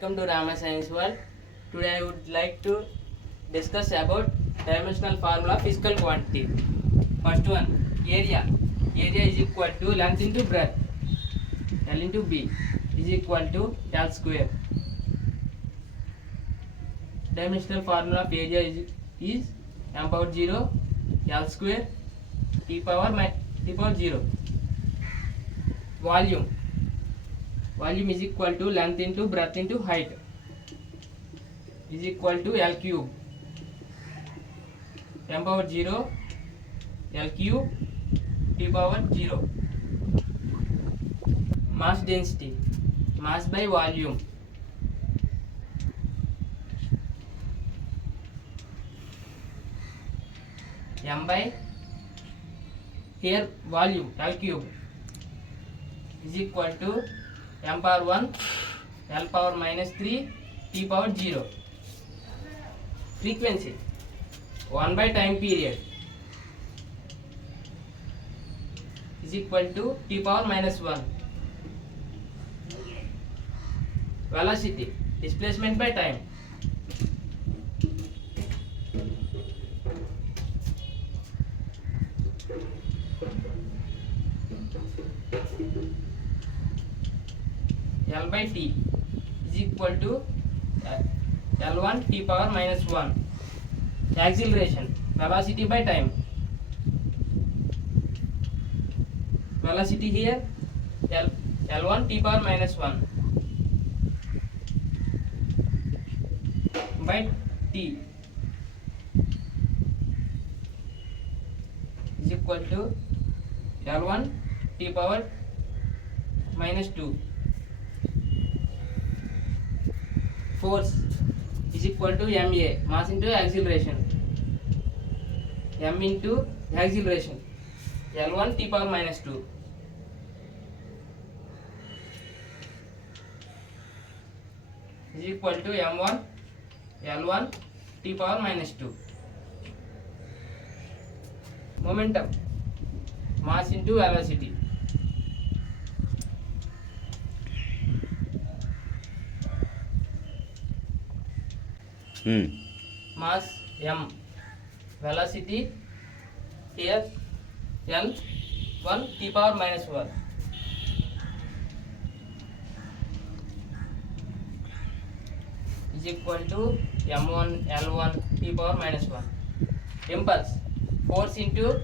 Welcome to Rama Science World. Today I would like to discuss about dimensional formula of physical quantity. First one, area. Area is equal to length into breadth. L into B is equal to L square. Dimensional formula of area is m power 0 L square t power 0. Volume. Volume is equal to length into breadth into height is equal to L cube. M power 0 L cube t power 0. Mass density. Mass by volume. M by here volume L cube is equal to m power 1 L power minus 3 t power 0. Frequency 1 by time period is equal to t power minus 1. Velocity displacement by time L by t is equal to L1 t power minus 1. Acceleration velocity by time. Velocity here L1 t power minus 1 by t is equal to L1 t power minus 2. Force is equal to ma, mass into acceleration. M into acceleration L1 t power minus 2 is equal to m1 L1 t power minus 2. Momentum, mass into velocity. Mass m, velocity here L1 t power minus 1 is equal to m1 L1 t power minus 1. Impulse, force into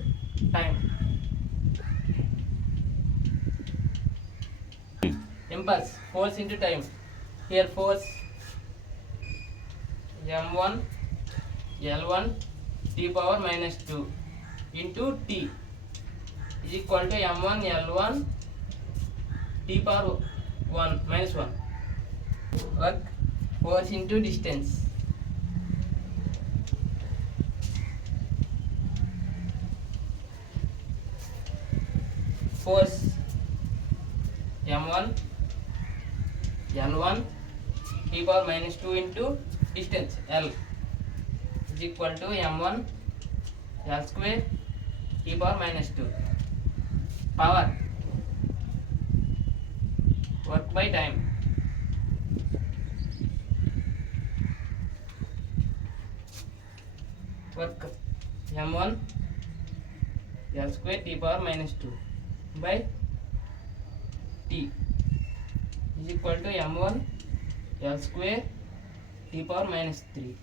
time. Impulse, force into time. Here force m1 L1 t power minus 2 into t is equal to m1 L1 t power 1 minus 1. Work, force into distance. Force m1 L1 t power minus 2 into distance L is equal to m1 L square t power minus 2. Power, work by time. Work m1 L square t power minus 2 by t is equal to m1 L square t power minus 3.